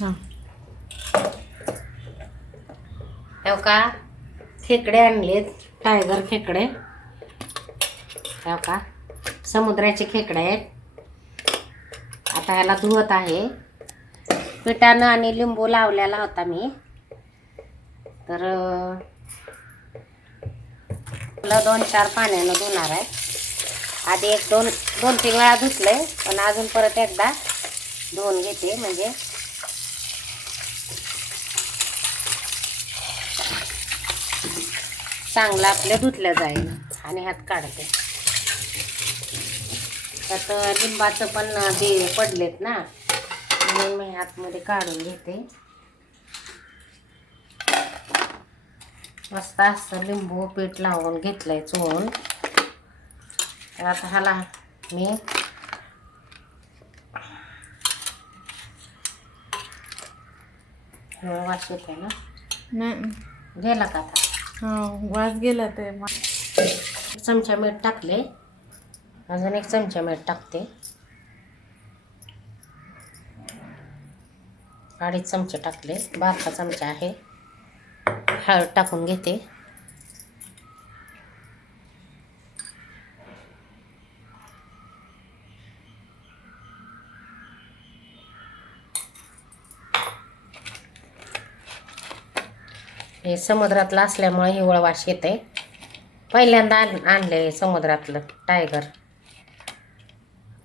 हां. का खेकडे आणलेत. टायगर खेकडे. हो का समुद्राचे खेकडे आहेत. आता ह्याला धुवत आहे. पिठानं आणि लिंबू लावलेला होता मी. तर दोन चार पाण्यानं धुणार आहे. आधी एक दोन दोन तीन वेळा धुतलंय पण अजून परत एकदा धुवून घेते. म्हणजे चांगलं आपल्या धुतलं जाईल. आणि हात काढते. त्यात लिंबाचं पण बी पडलेत ना. म्हणून मी हातमध्ये काढून घेते. मस्त असं लिंबू पीठ लावून घेतलंय चोळून. तर आता ह्याला मी हे वास येते ना? गेला का आता? वास गेला ते. एक चमचा मीठ टाकले. अजून एक चमचा मीठ टाकते. अडीच चमचे टाकले. बारका चमचा आहे. हळद टाकून घेते. हे समुद्रातलं असल्यामुळे हिवळ वास येते पहिल्यांदा आण आणले समुद्रातलं टायगर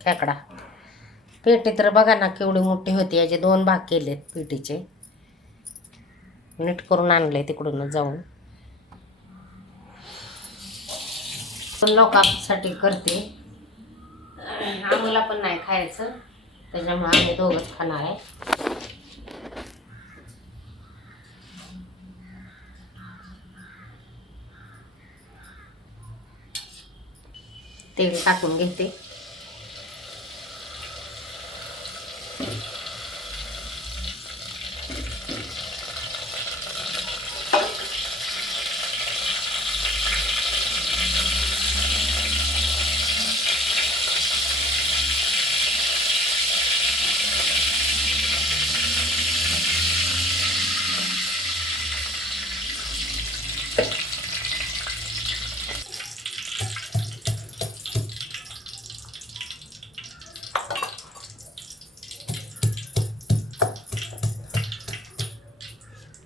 खेकडा. पेटी तर बघा ना केवढी मोठी होती याचे दोन भाग केलेत पेटीचे. नीट करून आणले तिकडून जाऊन. पण लोकांसाठी करते. आम्हाला पण नाही खायचं त्याच्यामुळे आम्ही दोघंच खाणार आहे. तेल टाकून घेते.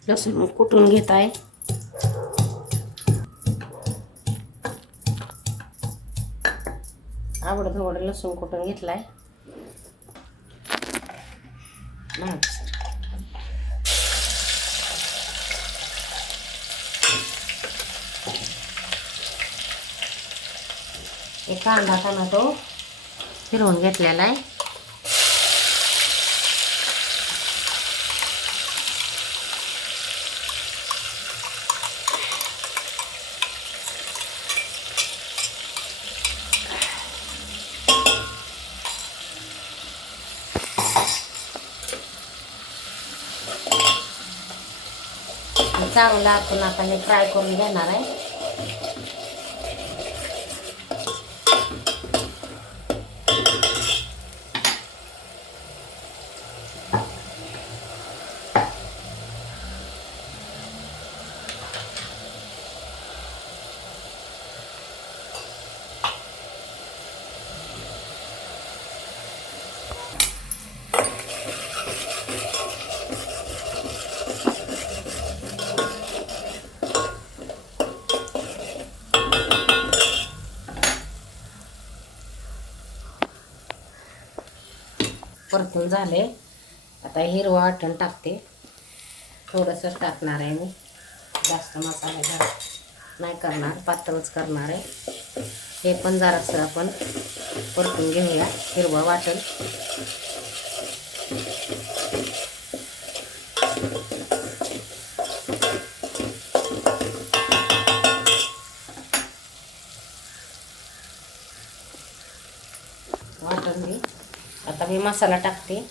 लसूण कुटून घेत आहे. आवडत थोडं लसूण कुटून घेतलाय. आहे एक कांदा टोमॅटो फिरवून घेतलेला आहे. चांगलं आपण आता हे फ्राय करून घेणार आहे. परतून झाले आता हिरवा वाटण टाकते. थोडंसं टाकणार आहे मी. जास्त मसाले जरा नाही करणार पातळच करणार आहे. हे पण जरासं आपण परतून घेऊया. हिरवं वाटण. मी मसाला टाकते.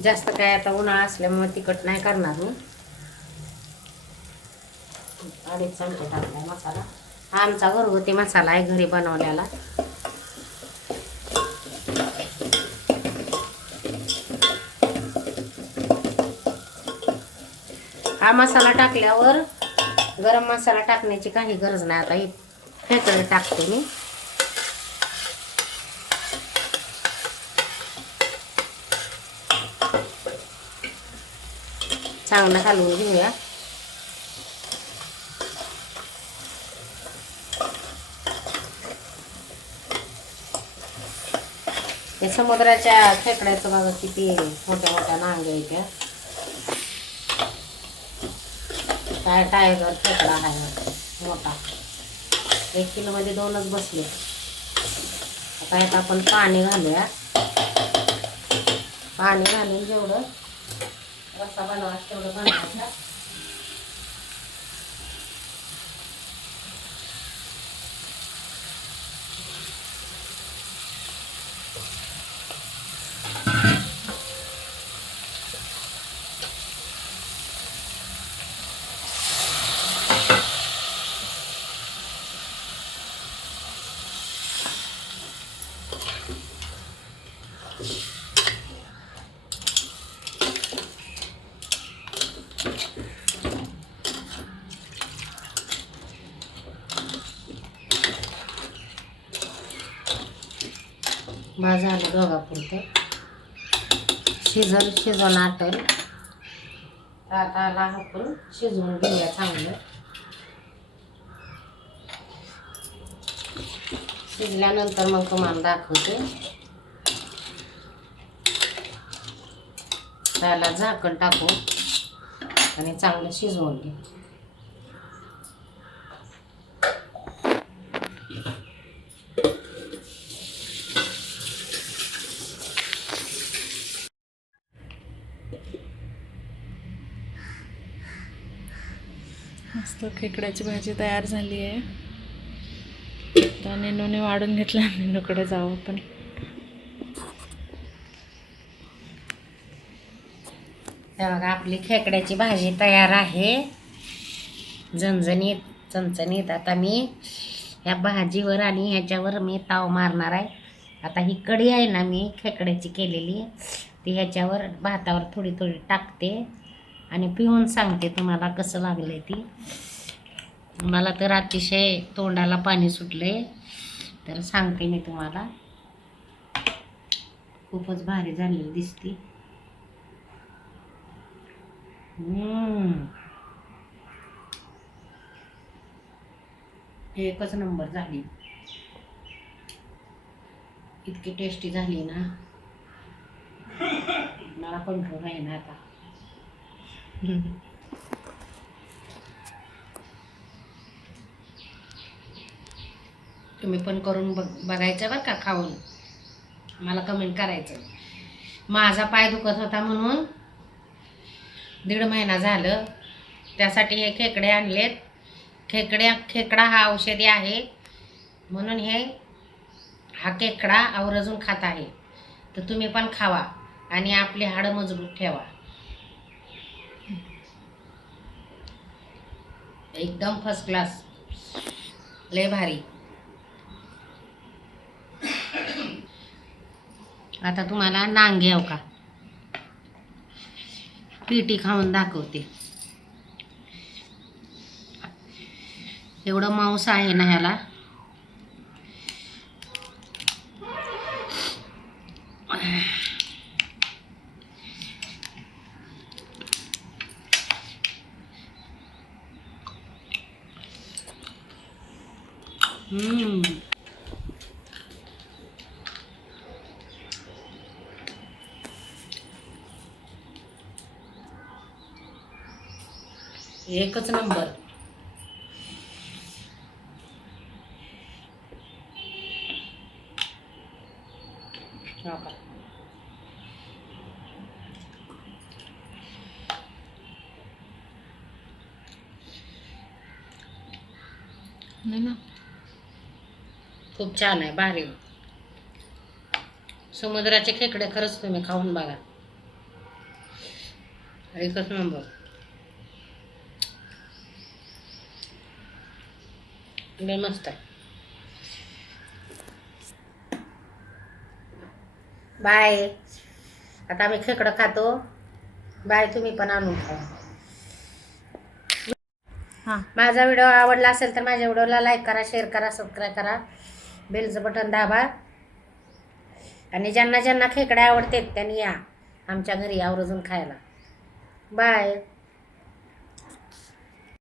जास्त काय आता उन्हाळा असल्यामुळे तिखट नाही करणार मी. अडीच चमचे टाकलाय मसाला. हा आमचा घरगुती मसाला आहे घरी बनवलेला. हा मसाला टाकल्यावर गरम मसाला टाकण्याची काही गरज नाही आता हे टाकते मी चांगलं घालून घेऊया हे समुद्राच्या खेकड्याचं बघा किती मोठ्या मोठ्या नांग्या इथे काय टायगर खेकडा आहे मोठा एक किलोमध्ये दोनच बसले. आता यात आपण पाणी घालूया. पाणी घालून जेवढं रस्सा बनवायचं तेवढं बनवायचा. माझं झालं दोघापुरतं शिजल शिजवून आटल. तर आपण शिजवून घेऊया चांगलं. शिजल्यानंतर मग तुम्हाला दाखवते. त्याला झाकण टाकू आणि चांगलं शिजवून घे. मस्त खेकड्याची भाजी तयार झाली आहे. आता नेनूने वाढून घेतला नेनूकडे जाऊ आपण. बघा आपली खेकड्याची भाजी तयार आहे. झणझणीत चणचणीत आता मी ह्या भाजीवर आणि ह्याच्यावर मी ताव मारणार आहे. आता ही कढी आहे ना मी खेकड्याची केलेली. ती ह्याच्यावर भातावर थोडी थोडी टाकते. आणि पिऊन सांगते तुम्हाला कसं लागलं आहे ती. मला तर अतिशय तोंडाला पाणी सुटलं आहे तर सांगते मी तुम्हाला. खूपच भारी झालेली दिसते. एकच नंबर झाली. इतकी टेस्टी झाली ना. मला कंट्रोल आहे ना आता. तुम्ही पण करून बघ बघायचं बरं का खाऊन. मला कमेंट करायचं माझा पाय दुखत होता म्हणून दीड महिना झालं. त्यासाठी हे खेकडे आणलेत. खेकड्या खेकडा हा औषधी आहे. म्हणून हे हा खेकडा आवर्जून खात आहे. तर तुम्ही पण खावा आणि आपली हाडं मजबूत ठेवा. एकदम फर्स्ट क्लास लय भारी. आता तुम्हाला नांगे हो का? पिटी खाऊन दाखवते. एवढं मांस आहे ना ह्याला? हम्म एकच नंबर. हो का? नाही ना. खूप छान आहे भारी. समुद्राचे खेकडे खरंच तुम्ही खाऊन बघा. एकच नंबर. लय मस्त आहे. बाय. आता आम्ही खेकडं खातो. बाय तुम्ही पण आणून खा. हां. माझा व्हिडिओ आवडला असेल तर माझ्या व्हिडिओला लाईक करा शेअर करा सबस्क्राईब करा. बेलचं बटन दाबा. आणि ज्यांना ज्यांना खेकडे आवडतात त्यांनी या आमच्या घरी आवर्जून खायला. बाय.